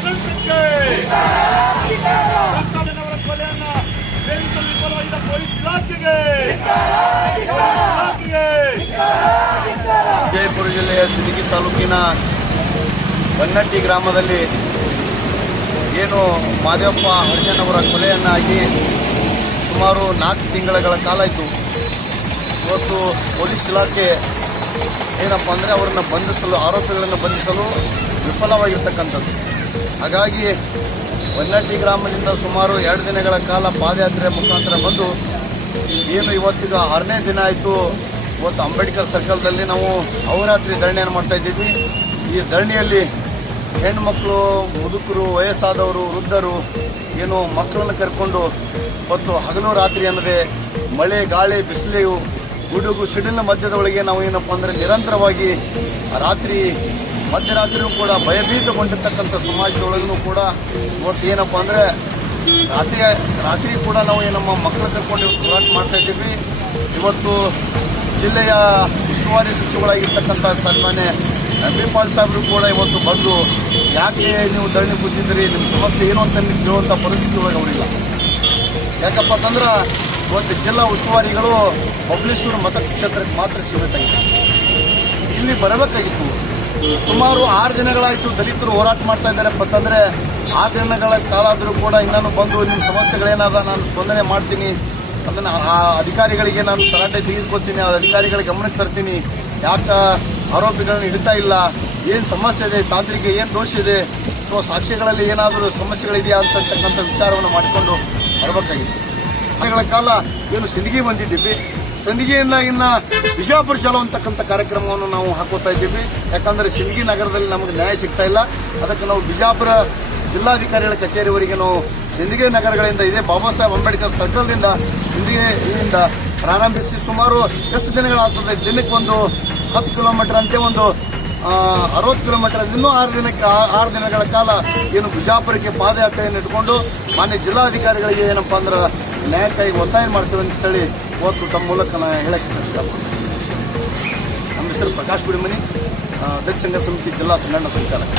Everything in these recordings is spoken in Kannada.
ಆಡಳಿತಕ್ಕೆ ಪ್ರಸ್ತಾವನೆಯವರ ಕೊಲೆಯನ್ನ ಬೇಯಿಸಲು ವಿಫಲವಾಗಿದ್ದ ಪೊಲೀಸ್ ಇಲಾಖೆಗೆ ವಿಜಯಪುರ ಜಿಲ್ಲೆಯ ಸಿಂದಗಿ ತಾಲೂಕಿನ ಬನ್ನಟ್ಟಿ ಗ್ರಾಮದಲ್ಲಿ ಏನು ಮಾದೇವಪ್ಪ ಹರಿಜನವರ ಕೊಲೆಯನ್ನಾಗಿ ಸುಮಾರು 4 ತಿಂಗಳ ಕಾಲ ಆಯಿತು. ಇವತ್ತು ಪೊಲೀಸ್ ಇಲಾಖೆ ಏನಪ್ಪ ಅಂದರೆ ಅವರನ್ನು ಬಂಧಿಸಲು, ಆರೋಪಿಗಳನ್ನು ಬಂಧಿಸಲು ವಿಫಲವಾಗಿರ್ತಕ್ಕಂಥದ್ದು. ಹಾಗಾಗಿ ಬನ್ನಟ್ಟಿ ಗ್ರಾಮದಿಂದ ಸುಮಾರು 2 ದಿನಗಳ ಕಾಲ ಪಾದಯಾತ್ರೆ ಮುಖಾಂತರ ಬಂದು ಏನು ಇವತ್ತಿಗೆ 6ನೇ ದಿನ ಆಯಿತು. ಇವತ್ತು ಅಂಬೇಡ್ಕರ್ ಸರ್ಕಲ್ದಲ್ಲಿ ನಾವು ಅಹೋರಾತ್ರಿ ಧರಣಿಯನ್ನು ಮಾಡ್ತಾಯಿದ್ದೀವಿ. ಈ ಧರಣಿಯಲ್ಲಿ ಹೆಣ್ಣುಮಕ್ಕಳು, ಮುದುಕರು, ವಯಸ್ಸಾದವರು, ವೃದ್ಧರು ಏನು ಮಕ್ಕಳನ್ನು ಕರ್ಕೊಂಡು ಇವತ್ತು ಹಗಲು ರಾತ್ರಿ ಅನ್ನದೆ ಮಳೆ, ಗಾಳಿ, ಬಿಸಿಲು, ಗುಡುಗು, ಸಿಡಿಲಿನ ಮಧ್ಯದ ಒಳಗೆ ನಾವು ಏನಪ್ಪ ಅಂದರೆ ನಿರಂತರವಾಗಿ ಮಧ್ಯರಾತ್ರಿಯೂ ಕೂಡ ಭಯಭೀತಗೊಂಡಿರ್ತಕ್ಕಂಥ ಸಮಾಜದೊಳಗೂ ಕೂಡ ಇವತ್ತು ಏನಪ್ಪ ಅಂದರೆ ರಾತ್ರಿ ಕೂಡ ನಾವು ನಮ್ಮ ಮಕ್ಕಳು ಕರ್ಕೊಂಡು ಹೋರಾಟ ಮಾಡ್ತಾಯಿದ್ದೀವಿ. ಇವತ್ತು ಜಿಲ್ಲೆಯ ಉಸ್ತುವಾರಿ ಸಚಿವರಾಗಿರ್ತಕ್ಕಂಥ ಸನ್ಮಾನ್ಯ ಎಂ.ಬಿ. ಪಾಲ್ ಸಾಹೇಬರು ಕೂಡ ಇವತ್ತು ಬಂದು ಯಾಕೆ ನೀವು ಧರಣಿ ಕೂತಿದ್ರಿ, ನಿಮ್ಮ ಸಮಸ್ಯೆ ಏನು ಅಂತ ಕೇಳುವಂಥ ಪರಿಸ್ಥಿತಿ ಒಳಗೆ ಅವರಿಲ್ಲ. ಯಾಕಪ್ಪ ಅಂತಂದ್ರೆ ಇವತ್ತು ಜಿಲ್ಲಾ ಉಸ್ತುವಾರಿಗಳು ಬಬ್ಲೇಶ್ವರ ಮತಕ್ಷೇತ್ರಕ್ಕೆ ಮಾತ್ರ ಸೀಮಿತಾಗಿದೆ. ಇಲ್ಲಿ ಬರಬೇಕಾಗಿತ್ತು. ಸುಮಾರು 6 ದಿನಗಳಾಯಿತು ದಲಿತರು ಹೋರಾಟ ಮಾಡ್ತಾ ಇದ್ದಾರೆ. ಅಂತಂದರೆ 6 ದಿನಗಳ ಕಾಲ ಆದರೂ ಕೂಡ ಇನ್ನೂ ಬಂದು ನಿಮ್ಮ ಸಮಸ್ಯೆಗಳೇನಾದ ನಾನು ಸ್ಪಂದನೆ ಮಾಡ್ತೀನಿ, ಅದನ್ನು ಆ ಅಧಿಕಾರಿಗಳಿಗೆ ನಾನು ತರಾಟೆ ತೆಗೆದುಕೊತೀನಿ, ಆ ಅಧಿಕಾರಿಗಳ ಗಮನಕ್ಕೆ ತರ್ತೀನಿ, ಯಾಕೆ ಆರೋಪಿಗಳನ್ನ ಹಿಡಿತಾ ಇಲ್ಲ, ಏನು ಸಮಸ್ಯೆ ಇದೆ, ತಾಂತ್ರಿಕ ಏನು ದೋಷ ಇದೆ, ಅಥವಾ ಸಾಕ್ಷ್ಯಗಳಲ್ಲಿ ಏನಾದರೂ ಸಮಸ್ಯೆಗಳಿದೆಯಾ ಅಂತಕ್ಕಂಥ ವಿಚಾರವನ್ನು ಮಾಡಿಕೊಂಡು ಬರಬೇಕಾಗಿತ್ತು. ದಿನಗಳ ಕಾಲ ಏನು ಸಿಂದಗಿ ಬಂದಿದ್ದೀವಿ. ಸಿಂದಗಿಯಿಂದ ಇನ್ನು ವಿಜಯಪುರ ಚಲೋ ಅಂತಕ್ಕಂಥ ಕಾರ್ಯಕ್ರಮವನ್ನು ನಾವು ಹಾಕೋತಾ ಇದ್ದೀವಿ. ಯಾಕಂದರೆ ಸಿಂದಗಿ ನಗರದಲ್ಲಿ ನಮಗೆ ನ್ಯಾಯ ಸಿಗ್ತಾ ಇಲ್ಲ. ಅದಕ್ಕೆ ನಾವು ಬಿಜಾಪುರ ಜಿಲ್ಲಾಧಿಕಾರಿಗಳ ಕಚೇರಿವರೆಗೆ ನಾವು ಸಿಂದಗಿ ನಗರಗಳಿಂದ ಇದೇ ಬಾಬಾ ಸಾಹೇಬ್ ಅಂಬೇಡ್ಕರ್ ಸರ್ಕಲ್ದಿಂದ ಸಿಂದಗಿಯಿಂದ ಪ್ರಾರಂಭಿಸಿ ಸುಮಾರು ಎಷ್ಟು ದಿನಗಳಾಗ್ತದೆ, ದಿನಕ್ಕೆ ಒಂದು 10 ಕಿಲೋಮೀಟರ್ ಅಂತೆ ಒಂದು 60 ಕಿಲೋಮೀಟರ್, ಇನ್ನೂ 6 ದಿನಗಳ ಕಾಲ ಏನು ಬಿಜಾಪುರಕ್ಕೆ ಪಾದಯಾತ್ರೆಯನ್ನು ಇಟ್ಕೊಂಡು ಮಾನ್ಯ ಜಿಲ್ಲಾಧಿಕಾರಿಗಳಿಗೆ ಏನಪ್ಪ ಅಂದ್ರೆ ನ್ಯಾಯಕ್ಕಾಗಿ ಒತ್ತಾಯ ಮಾಡ್ತೀವಿ ಅಂತೇಳಿ ಇವತ್ತು ತಮ್ಮ ಮೂಲಕ ನಾನು ಹೇಳಕ್ಕೆ ಇಷ್ಟಪಡ್ತೀನಿ. ನಮ್ಮ ಹೆಸರು ಪ್ರಕಾಶ್ ಗುಡಿಮನಿ, ದಲಿತ ಸಂಘರ್ಷ ಸಮಿತಿ ಜಿಲ್ಲಾ ಸಂಘಟನಾ ಸಂಚಾಲಕ.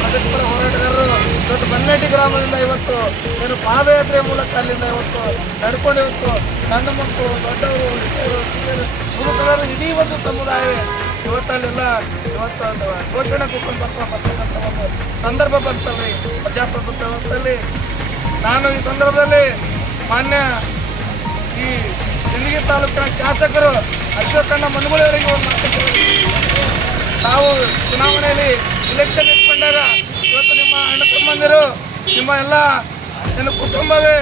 ಪ್ರಗತಿಪರ ಹೋರಾಟಗಾರರು ಇವತ್ತು ಬನ್ನಟ್ಟಿ ಗ್ರಾಮದಿಂದ ಇವತ್ತು ಏನು ಪಾದಯಾತ್ರೆ ಮೂಲಕ ಅಲ್ಲಿಂದ ಇವತ್ತು ನಡ್ಕೊಂಡು ಇವತ್ತು ಸಣ್ಣ ಮಕ್ಕಳು, ದೊಡ್ಡವರು, ಮುದುಕರು, ಇಡೀ ಒಂದು ಸಮುದಾಯ ಇವತ್ತಲ್ಲೆಲ್ಲ ಇವತ್ತು ಘೋಷಣೆ ಕೂತ್ಕೊಂಡು ಬರ್ತಕ್ಕಂಥ ಒಂದು ಸಂದರ್ಭ ಬರ್ತವೆ ಪ್ರಜಾಪ್ರಭುತ್ವ ವ್ಯವಸ್ಥೆಯಲ್ಲಿ. ನಾನು ಈ ಸಂದರ್ಭದಲ್ಲಿ ಮಾನ್ಯ ಈ ಸಿಂದಗಿ ತಾಲೂಕಿನ ಶಾಸಕರು ಅಶೋಕಣ್ಣ ಮನಗುಳಿಯವರಿಗೆ ಒಂದು ಮಾತು, ತಾವು ಚುನಾವಣೆಯಲ್ಲಿ ಇಲೆಕ್ಷನ್ ಇಟ್ಕೊಂಡಾಗ ಇವತ್ತು ನಿಮ್ಮ ಅಣ್ಣ ತಮ್ಮಂದಿರು, ನಿಮ್ಮ ಎಲ್ಲ ನಿಮ್ಮ ಕುಟುಂಬವೇ,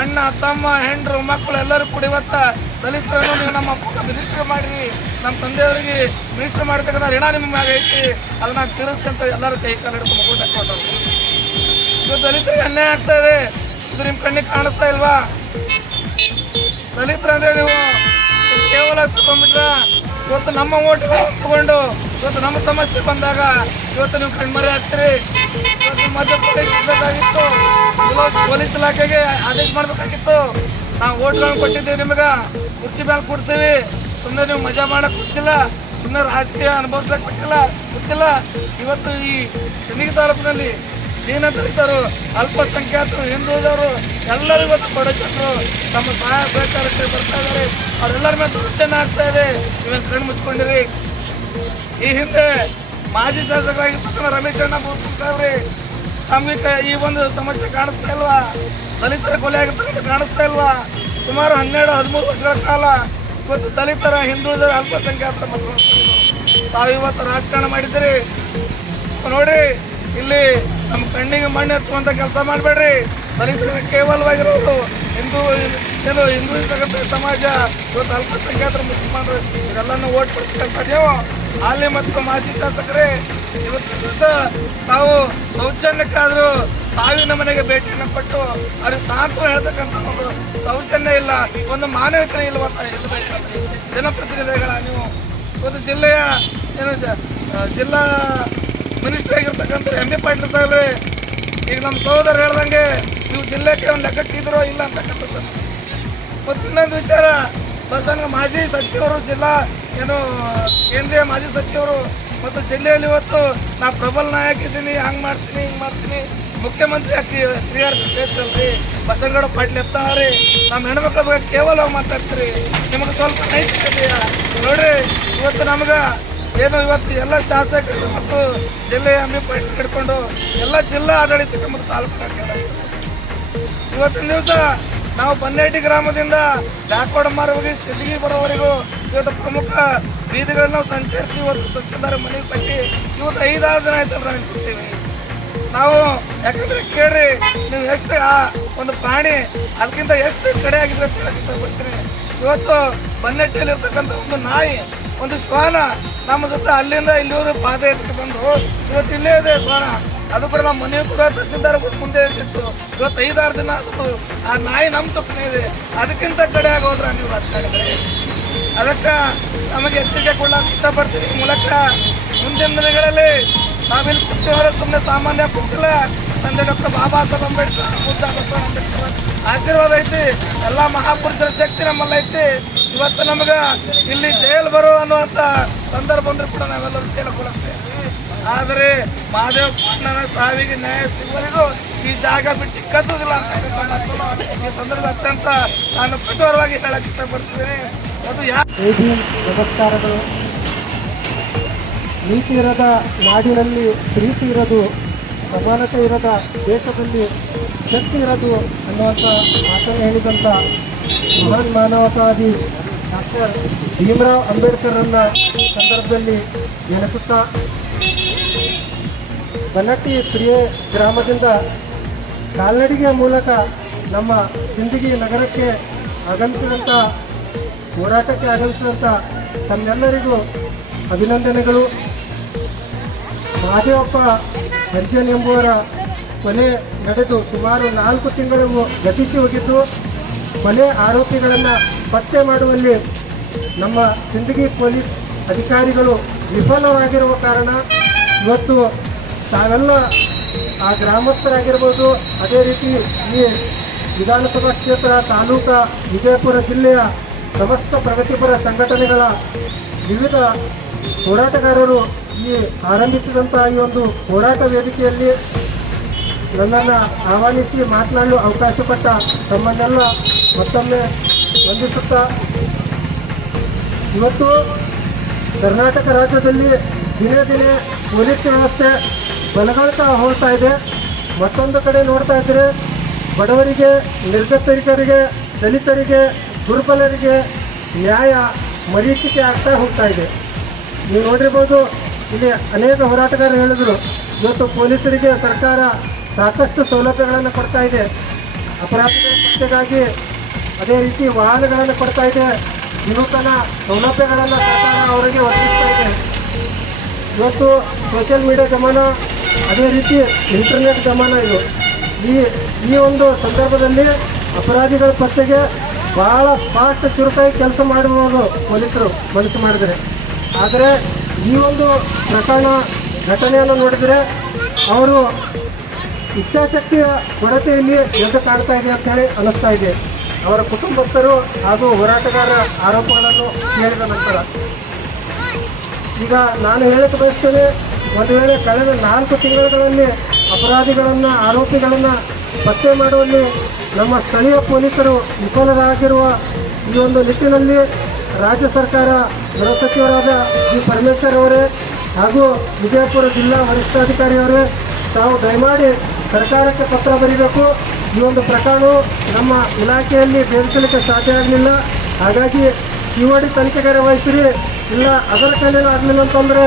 ಅಣ್ಣ ತಮ್ಮ ಹೆಂಡರು ಮಕ್ಕಳು ಎಲ್ಲರೂ ಕೂಡ ಇವತ್ತು ದಲಿತರನ್ನು ನೀವು ನಮ್ಮ ಮಿನಿಸ್ಟರ್ ಮಾಡಿರಿ, ನಮ್ಮ ತಂದೆಯವರಿಗೆ ಮಿನಿಸ್ಟರ್ ಮಾಡ್ತಕ್ಕಂಥ ಋಣ ನಿಮ್ಮ ಮ್ಯಾಗ ಐತಿ, ಅದನ್ನ ತೀರಿಸ್ತಂತ ಎಲ್ಲರೂ ಕೈ ಕಾಲು ಹಿಡ್ಕೊಂಡು ಮಗು ತಕ್ಕೊಂಡರು. ಇವತ್ತು ದಲಿತರಿಗೆ ಅನ್ಯಾಯ ಆಗ್ತಾ ಇದೆ. ಇದು ನಿಮ್ಮ ಕಣ್ಣಿಗೆ ಕಾಣಿಸ್ತಾ ಇಲ್ವಾ? ದಲಿತರಂದ್ರೆ ನೀವು ಕೇವಲ ತಗೊಂಡ್ಬಿಟ್ರ ಇವತ್ತು ನಮ್ಮ ಓಟ್ಗಳನ್ನು ತಗೊಂಡು ಇವತ್ತು ನಮ್ಮ ಸಮಸ್ಯೆ ಬಂದಾಗ ಇವತ್ತು ನೀವು ಕಣ್ಮರೆ ಹಾಕ್ತೀರಿ. ಇವತ್ತು ಮಧ್ಯಪ್ರದೇಶಿಸಬೇಕಾಗಿತ್ತು, ಪೊಲೀಸ್ ಇಲಾಖೆಗೆ ಆದೇಶ ಮಾಡಬೇಕಾಗಿತ್ತು. ನಾವು ಓಟ್ಗಳನ್ನು ಕೊಟ್ಟಿದ್ದೀವಿ, ನಿಮಗೆ ಕುರ್ಚಿ ಮೇಲೆ ಕೂಡ್ತೀವಿ, ಸುಮ್ಮನೆ ನೀವು ಮಜಾ ಮಾಡಕ್ಕೆ ಕೊಡ್ಸಿಲ್ಲ, ಸುಮ್ಮನೆ ರಾಜಕೀಯ ಅನುಭವಿಸ್ಲಿಕ್ಕೆ ಗೊತ್ತಿಲ್ಲ. ಇವತ್ತು ಈ ಸಿಂದಗಿ ತಾಲೂಕಿನಲ್ಲಿ ದೀನದಲಿತರು, ಅಲ್ಪಸಂಖ್ಯಾತರು, ಹಿಂದುಳಿದವರು ಎಲ್ಲರೂ ಇವತ್ತು ಬಡಜನರು ತಮ್ಮ ಸಹಾಯ ಸಹಕಾರಕ್ಕೆ ಬರ್ತಾ ಇದ್ದಾರೆ. ಅವರೆಲ್ಲರ ಮೇಲೆ ದೌರ್ಜನ್ಯ ಆಗ್ತಾ ಇದೆ. ನೀವೇನು ಕಣ್ಣು ಮುಚ್ಕೊಂಡಿರಿ. ಈ ಹಿಂದೆ ಮಾಜಿ ಶಾಸಕರಾಗಿರ್ತಕ್ಕಂಥ ರಮೇಶ್ ಅಣ್ಣ ಸಾಹೇಬ್ರಿ ನಮಗೆ ಈ ಒಂದು ಸಮಸ್ಯೆ ಕಾಣಿಸ್ತಾ ಇಲ್ವಾ? ದಲಿತರ ಕೊಲೆ ಆಗಿರ್ತಕ್ಕಂಥ ಕಾಣಿಸ್ತಾ ಇಲ್ವಾ? ಸುಮಾರು 12-13 ವರ್ಷಗಳ ಕಾಲ ಇವತ್ತು ದಲಿತರ, ಹಿಂದುಳಿದರ, ಅಲ್ಪಸಂಖ್ಯಾತರ ಮಕ್ಕಳು ತಾವು ಇವತ್ತು ರಾಜಕಾರಣ ಮಾಡಿದ್ದೀರಿ. ನೋಡ್ರಿ, ಇಲ್ಲಿ ನಮ್ಮ ಕಣ್ಣಿಗೆ ಮಣ್ಣು ಹಚ್ಚುವಂಥ ಕೆಲಸ ಮಾಡಬೇಡ್ರಿ. ದಲಿತರಿಗೆ ಕೇವಲವಾಗಿರೋದು ಹಿಂದುಳಿದ ಸಮಾಜ, ಇವತ್ತು ಅಲ್ಪಸಂಖ್ಯಾತರ ಮುಸಲ್ಮಾನರು ಇವರೆಲ್ಲನೂ ಓಟ್ ಕೊಡ್ತಕ್ಕಂಥ ನೀವು ಅಲ್ಲಿ ಮತ್ತು ಮಾಜಿ ಶಾಸಕರೇ ಇವತ್ತು ತಾವು ಸೌಜನ್ಯಕ್ಕಾದರೂ ಸಾವಿನ ಮನೆಗೆ ಭೇಟಿಯನ್ನು ಕೊಟ್ಟು ಅವ್ರಿಗೆ ಸಾಂತ್ವನ ಹೇಳ್ತಕ್ಕಂಥ ಒಂದು ಸೌಜನ್ಯ ಇಲ್ಲ, ಒಂದು ಮಾನವೀಯತೆ ಇಲ್ವಂತ ಹೇಳ್ಬೇಕಾದ್ರೆ ಜನಪ್ರತಿನಿಧಿಗಳ ನೀವು ಇವತ್ತು ಜಿಲ್ಲೆಯ ಏನು ಜಿಲ್ಲಾ ಮಿನಿಸ್ಟರ್ ಆಗಿರ್ತಕ್ಕಂಥ ಎಂ.ಬಿ. ಪಾಟೀಲ್ ಸಾಹೇಬ್ರೆ, ಈಗ ನಮ್ಮ ಸಹೋದರ ಹೇಳ್ದಂಗೆ ನೀವು ಜಿಲ್ಲೆಗೆ ಒಂದು ಲೆಕ್ಕಕ್ಕಿದ್ರೋ ಇಲ್ಲ ಅಂತಕ್ಕಂಥದ್ದು. ಮತ್ತು ಇನ್ನೊಂದು ವಿಚಾರ, ಮಾಜಿ ಸಚಿವರು, ಜಿಲ್ಲಾ ಏನು ಕೇಂದ್ರೀಯ ಮಾಜಿ ಸಚಿವರು ಮತ್ತು ಜಿಲ್ಲೆಯಲ್ಲಿ ಇವತ್ತು ನಾ ಪ್ರಬಲ ನಾಯಕ ಇದ್ದೀನಿ, ಹಂಗೆ ಮಾಡ್ತೀನಿ ಹಿಂಗೆ ಮಾಡ್ತೀನಿ, ಮುಖ್ಯಮಂತ್ರಿ ತಿರುಗಾಡ್ತಿ ಬಸವನಗೌಡ ಪಾಟೀಲ್ ಎತ್ತಾವ್ರಿ, ನಮ್ಮ ಹೆಣ್ಮಕ್ಳ ಬಗ್ಗೆ ಕೇವಲ ಮಾತಾಡ್ತೀರಿ, ನಿಮಗೆ ಸ್ವಲ್ಪ ನೈತಿಕತೆಯ ನೋಡ್ರಿ. ಇವತ್ತು ನಮ್ಗೆ ಏನು ಇವತ್ತು ಎಲ್ಲ ಶಾಸಕರು ಮತ್ತು ಜಿಲ್ಲೆಯ ಪಾಟೀಲ್ ಹಿಡ್ಕೊಂಡು ಎಲ್ಲ ಜಿಲ್ಲಾ ಆಡಳಿತಕ್ಕೆ ಮತ್ತು ತಾಲೂಕು ಇವತ್ತಿನ ದಿವಸ ನಾವು ಬನ್ನೇಟಿ ಗ್ರಾಮದಿಂದ ದಾಕೋಡ ಮಾರ್ಗ ಸಿದ್ದಿಗೆ ಬರೋವರೆಗೂ ಇವತ್ತು ಪ್ರಮುಖ ಬೀದಿಗಳನ್ನ ನಾವು ಸಂಚರಿಸಿ ಇವತ್ತು ಸ್ವಚ್ಛದಾರ ಮನೆಗೆ ಕಟ್ಟಿ ಇವತ್ತು 5-6 ದಿನ ಆಯ್ತಲ್ಲ ನಾವು ಕೊಡ್ತೀವಿ ನಾವು. ಯಾಕಂದ್ರೆ ಕೇಳ್ರಿ, ನೀವು ಎಷ್ಟು ಆ ಒಂದು ಪ್ರಾಣಿ ಅದಕ್ಕಿಂತ ಎಷ್ಟು ಕಡೆ ಆಗಿದೆ ಅಂತ ಹೇಳಕ್ಕೆ ಇಷ್ಟಪಡ್ತೀನಿ. ಇವತ್ತು ಬನ್ನೆಟ್ಟಿಯಲ್ಲಿ ಇರ್ತಕ್ಕಂಥ ಒಂದು ನಾಯಿ, ಒಂದು ಶ್ವಾನ ನಮ್ಮ ಜೊತೆ ಅಲ್ಲಿಂದ ಇಲ್ಲಿವರು ಪಾದಯಾತ್ರೆ ಬಂದು ಇವತ್ತು ಇಲ್ಲೇ ಇದೆ ಶ್ವಾನ. ಅದು ಕೂಡ ನಮ್ಮ ಮನೆಯೂ ಕೂಡ ತಹಸೀಲ್ದಾರ್ ಮುಂದೆ ಇರ್ತಿತ್ತು. ಇವತ್ತು 5-6 ದಿನ ಆದರೂ ಆ ನಾಯಿ ನಮ್ಮ ತಪ್ಪನೇ ಇದೆ. ಅದಕ್ಕಿಂತ ಕಡೆ ಆಗೋದ್ರ ನೀವು ರಾಜಕಾರಣಿಗಳೇ. ಅದಕ್ಕೆ ನಮಗೆ ಎಚ್ಚರಿಕೆ ಕೊಡಕ್ಕೆ ಇಷ್ಟಪಡ್ತೀನಿ. ಈ ಮೂಲಕ ಮುಂದಿನ ದಿನಗಳಲ್ಲಿ ನಾವಿಲ್ಲಿ ಕೂತಿವರೆ ಸುಮ್ಮನೆ ಸಾಮಾನ್ಯ ಕೂತಿಲ್ಲ. ತಂದೆ ಡಾಕ್ಟರ್ ಬಾಬಾ ಸಾಹೇಬ್ ಅಂಬೇಡ್ಕರ್, ಬುದ್ಧ ಬಸವ ಅಂಬೇಡ್ಕರ್ ಆಶೀರ್ವಾದ ಐತಿ. ಎಲ್ಲ ಮಹಾಪುರುಷರ ಶಕ್ತಿ ನಮ್ಮಲ್ಲಿ ಐತಿ. ಇವತ್ತು ನಮಗೆ ಇಲ್ಲಿ ಜೈಲ್ ಬರೋ ಅನ್ನುವಂಥ ಸಂದರ್ಭ ಬಂದರೂ ಕೂಡ ನಾವೆಲ್ಲರೂ ಜೈಲಿಗೆ ಹೋಗ್ತೇವೆ. ಆದರೆ ಮಹಾದೇವ ಪಟ್ಟಣನ ಸಾವಿಗೆ ನ್ಯಾಯ ಸಿಗುವವರೆಗೂ ಈ ಜಾಗ ಬಿಟ್ಟು ಕತ್ತುದಿಲ್ಲ ಅಂತ ಈ ಸಂದರ್ಭ ಅತ್ಯಂತ ನಾನು ಕಠೋರವಾಗಿ ಹೇಳಕ್ಕೆ ಇಷ್ಟಪಡ್ತಿದ್ದೀನಿ. ಅದು ನಮಸ್ಕಾರಗಳು. ನೀತಿ ಇರದ ನಾಡಿನಲ್ಲಿ ಪ್ರೀತಿ ಇರೋದು, ಸಮಾನತೆ ಇರದ ದೇಶದಲ್ಲಿ ಶಕ್ತಿ ಇರೋದು ಅನ್ನುವಂಥ ಮಾತನ್ನು ಹೇಳಿದಂಥ ಮಹಾನ್ ಮಾನವತಾವಾದಿ ಡಾಕ್ಟರ್ ಭೀಮರಾವ್ ಅಂಬೇಡ್ಕರನ್ನ ಸಂದರ್ಭದಲ್ಲಿ ನೆನಪುತ್ತಾ ಬನ್ನಟ್ಟಿ ಪ್ರಿಯ ಗ್ರಾಮದಿಂದ ಕಾಲ್ನಡಿಗೆಯ ಮೂಲಕ ನಮ್ಮ ಸಿಂದಗಿ ನಗರಕ್ಕೆ ಆಗಮಿಸಿದಂಥ ಹೋರಾಟಕ್ಕೆ ಆಗಮಿಸಿದಂಥ ತಮ್ಮೆಲ್ಲರಿಗೂ ಅಭಿನಂದನೆಗಳು. ಮಹಾದೇವಪ್ಪ ಹರಿಜನ್ ಎಂಬುವರ ಕೊಲೆ ನಡೆದು ಸುಮಾರು 4 ತಿಂಗಳು ಗತಿಸಿ ಹೋಗಿದ್ದು, ಕೊಲೆ ಆರೋಪಿಗಳನ್ನು ಪತ್ತೆ ಮಾಡುವಲ್ಲಿ ನಮ್ಮ ಸಿಂದಗಿ ಪೊಲೀಸ್ ಅಧಿಕಾರಿಗಳು ವಿಫಲವಾಗಿರುವ ಕಾರಣ ಇವತ್ತು ತಾವೆಲ್ಲ ಆ ಗ್ರಾಮಸ್ಥರಾಗಿರ್ಬೋದು, ಅದೇ ರೀತಿ ಈ ವಿಧಾನಸಭಾ ಕ್ಷೇತ್ರ, ತಾಲೂಕು, ವಿಜಯಪುರ ಜಿಲ್ಲೆಯ ಸಮಸ್ತ ಪ್ರಗತಿಪರ ಸಂಘಟನೆಗಳ ವಿವಿಧ ಹೋರಾಟಗಾರರು ಈ ಆರಂಭಿಸಿದಂಥ ಈ ಒಂದು ಹೋರಾಟ ವೇದಿಕೆಯಲ್ಲಿ ನನ್ನನ್ನು ಆಹ್ವಾನಿಸಿ ಮಾತನಾಡಲು ಅವಕಾಶ ಕೊಟ್ಟ ತಮ್ಮನ್ನೆಲ್ಲ ಮತ್ತೊಮ್ಮೆ ವಂದಿಸುತ್ತಾ, ಇವತ್ತು ಕರ್ನಾಟಕ ರಾಜ್ಯದಲ್ಲಿ ದಿನೇ ದಿನೇ ಪೊಲೀಸ್ ವ್ಯವಸ್ಥೆ ಬಲಗೊಳ್ತಾ ಹೋಗ್ತಾ ಇದೆ. ಮತ್ತೊಂದು ಕಡೆ ನೋಡ್ತಾ ಇದ್ದರೆ ಬಡವರಿಗೆ, ನಿರ್ಗತಿಕರಿಗೆ, ದಲಿತರಿಗೆ, ದುರ್ಬಲರಿಗೆ ನ್ಯಾಯ ಮರೀಚಿಕೆ ಆಗ್ತಾ ಹೋಗ್ತಾ ಇದೆ. ನೀವು ನೋಡಿರ್ಬೋದು, ಇಲ್ಲಿ ಅನೇಕ ಹೋರಾಟಗಾರರು ಹೇಳಿದರು, ಇವತ್ತು ಪೊಲೀಸರಿಗೆ ಸರ್ಕಾರ ಸಾಕಷ್ಟು ಸೌಲಭ್ಯಗಳನ್ನು ಕೊಡ್ತಾ ಇದೆ, ಅಪರಾಧಿಗಳ ಪತ್ತೆಗಾಗಿ ಅದೇ ರೀತಿ ವಾಹನಗಳನ್ನು ಕೊಡ್ತಾ ಇದೆ, ವಿನೂತನ ಸೌಲಭ್ಯಗಳನ್ನು ಸರ್ಕಾರ ಅವರಿಗೆ ಒದಗಿಸ್ತಾ ಇದೆ. ಇವತ್ತು ಸೋಷಿಯಲ್ ಮೀಡಿಯಾ ಜಮಾನ, ಅದೇ ರೀತಿ ಇಂಟರ್ನೆಟ್ ಜಮಾನ ಇದು. ಈ ಒಂದು ಸಂದರ್ಭದಲ್ಲಿ ಅಪರಾಧಿಗಳ ಪತ್ತೆಗೆ ಬಹಳ ಫಾಸ್ಟ್ ಚುರುಕಾಗಿ ಕೆಲಸ ಮಾಡುವುದು ಪೊಲೀಸರು ಮನಸ್ಸು ಮಾಡಿದರೆ. ಆದರೆ ಈ ಒಂದು ಘಟನೆಯನ್ನು ನೋಡಿದರೆ ಅವರು ಇಚ್ಛಾಶಕ್ತಿಯ ಕೊರತೆಯಲ್ಲಿ ಎದ್ದು ಕಾಣ್ತಾ ಇದೆ ಅಂತ ಹೇಳಿ ಅನ್ನಿಸ್ತಾ ಇದೆ. ಅವರ ಕುಟುಂಬಸ್ಥರು ಹಾಗೂ ಹೋರಾಟಗಾರರ ಆರೋಪಗಳನ್ನು ಕೇಳಿದ ನಂತರ ಈಗ ನಾನು ಹೇಳಕ್ಕೆ ಬಯಸ್ತೇನೆ, ಒಂದು ವೇಳೆ ಕಳೆದ 4 ತಿಂಗಳುಗಳಲ್ಲಿ ಅಪರಾಧಿಗಳನ್ನು, ಆರೋಪಿಗಳನ್ನು ಪತ್ತೆ ಮಾಡುವಲ್ಲಿ ನಮ್ಮ ಸ್ಥಳೀಯ ಪೊಲೀಸರು ವಿಫಲರಾಗಿರುವ ಈ ಒಂದು ನಿಟ್ಟಿನಲ್ಲಿ ರಾಜ್ಯ ಸರ್ಕಾರ, ಗೃಹ ಸಚಿವರಾದ ಜಿ ಪರಮೇಶ್ವರ್ ಅವರೇ ಹಾಗೂ ವಿಜಯಪುರ ಜಿಲ್ಲಾ ವರಿಷ್ಠಾಧಿಕಾರಿಯವರೇ ತಾವು ದಯಮಾಡಿ ಸರ್ಕಾರಕ್ಕೆ ಪತ್ರ ಬರೀಬೇಕು. ಈ ಒಂದು ಪ್ರಕರಣವು ನಮ್ಮ ಇಲಾಖೆಯಲ್ಲಿ ಭೇದಿಸಲಿಕ್ಕೆ ಸಾಧ್ಯ ಆಗಲಿಲ್ಲ, ಹಾಗಾಗಿ COD ತನಿಖೆಗಾರ ವಹಿಸಿರಿ, ಇಲ್ಲ ಅದರ ಕೈಲಿ ಆಗಲಿಲ್ಲ ಅಂತಂದರೆ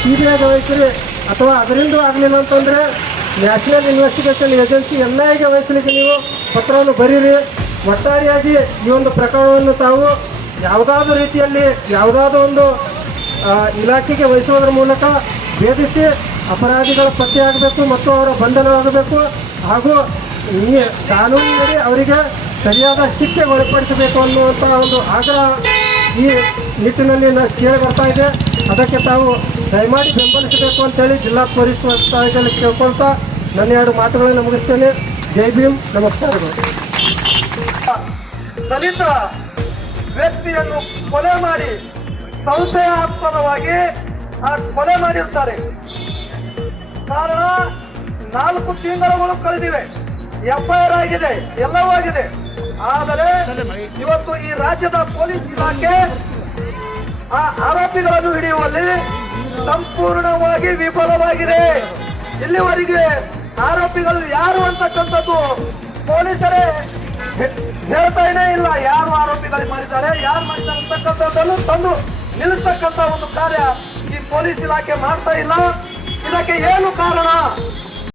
CBI ವಹಿಸಿರಿ, ಅಥವಾ ಅದರಿಂದ ಆಗಲಿಲ್ಲ ಅಂತಂದರೆ ನ್ಯಾಷನಲ್ ಇನ್ವೆಸ್ಟಿಗೇಷನ್ ಏಜೆನ್ಸಿ NIAಗೆ ವಹಿಸಲಿಕ್ಕೆ ನೀವು ಪತ್ರವನ್ನು ಬರೀರಿ. ಒಟ್ಟಾರೆಯಾಗಿ ಈ ಒಂದು ಪ್ರಕರಣವನ್ನು ತಾವು ಯಾವುದಾದ್ರೂ ರೀತಿಯಲ್ಲಿ ಯಾವುದಾದ್ರೂ ಒಂದು ಇಲಾಖೆಗೆ ವಹಿಸುವುದರ ಮೂಲಕ ಭೇದಿಸಿ ಅಪರಾಧಿಗಳ ಪತ್ತೆ ಆಗಬೇಕು ಮತ್ತು ಅವರ ಬಂಧನವಾಗಬೇಕು, ಹಾಗೂ ಈ ಕಾನೂನಿನಲ್ಲಿ ಅವರಿಗೆ ಸರಿಯಾದ ಶಿಕ್ಷೆ ಒಳಪಡಿಸಬೇಕು ಅನ್ನುವಂಥ ಒಂದು ಆಗ್ರಹ ಈ ನಿಟ್ಟಿನಲ್ಲಿ ಕೇಳಿ ಬರ್ತಾ ಇದೆ. ಅದಕ್ಕೆ ತಾವು ದಯಮಾಡಿ ಬೆಂಬಲಿಸಬೇಕು ಅಂತೇಳಿ ಜಿಲ್ಲಾ ಪೊಲೀಸ್ ವರಿಷ್ಠಾಧಿಕಾರಿಗಳಲ್ಲಿ ಕೇಳ್ಕೊಳ್ತಾ ನನ್ನ 2 ಮಾತುಗಳನ್ನು ಮುಗಿಸ್ತೇನೆ. ಜೈ ಭೀಮ್, ನಮಸ್ಕಾರಗಳು. ದಲಿತ ವ್ಯಕ್ತಿಯನ್ನು ಕೊಲೆ ಮಾಡಿ ಸಂಶಯಾಸ್ಪದವಾಗಿ ಕೊಲೆ ಮಾಡಿರ್ತಾರೆ. ಕಾರಣ 4 ತಿಂಗಳುಗಳು ಕಳೆದಿವೆ, FIR ಆಗಿದೆ, ಎಲ್ಲವೂ ಆಗಿದೆ. ಆದರೆ ಇವತ್ತು ಈ ರಾಜ್ಯದ ಪೊಲೀಸ್ ಇಲಾಖೆ ಆ ಆರೋಪಿಗಳನ್ನು ಹಿಡಿಯುವಲ್ಲಿ ಸಂಪೂರ್ಣವಾಗಿ ವಿಫಲವಾಗಿದೆ. ಇಲ್ಲಿವರೆಗೆ ಆರೋಪಿಗಳು ಯಾರು ಅಂತಕ್ಕಂಥದ್ದು ಪೊಲೀಸರೇ ಹೇಳ್ತಾನೇ ಇಲ್ಲ. ಯಾರು ಆರೋಪಿಗಳು ಮಾಡಿದ್ದಾರೆ, ಯಾರು ಮಾಡಿದ್ದಾರೆ ಅಂತಕ್ಕಂಥದ್ದನ್ನು ತಂದು ನಿಲ್ಲಿಸ್ತಕ್ಕಂಥ ಒಂದು ಕಾರ್ಯ ಈ ಪೊಲೀಸ್ ಇಲಾಖೆ ಮಾಡ್ತಾ ಇಲ್ಲ. ಇದಕ್ಕೆ ಏನು ಕಾರಣ?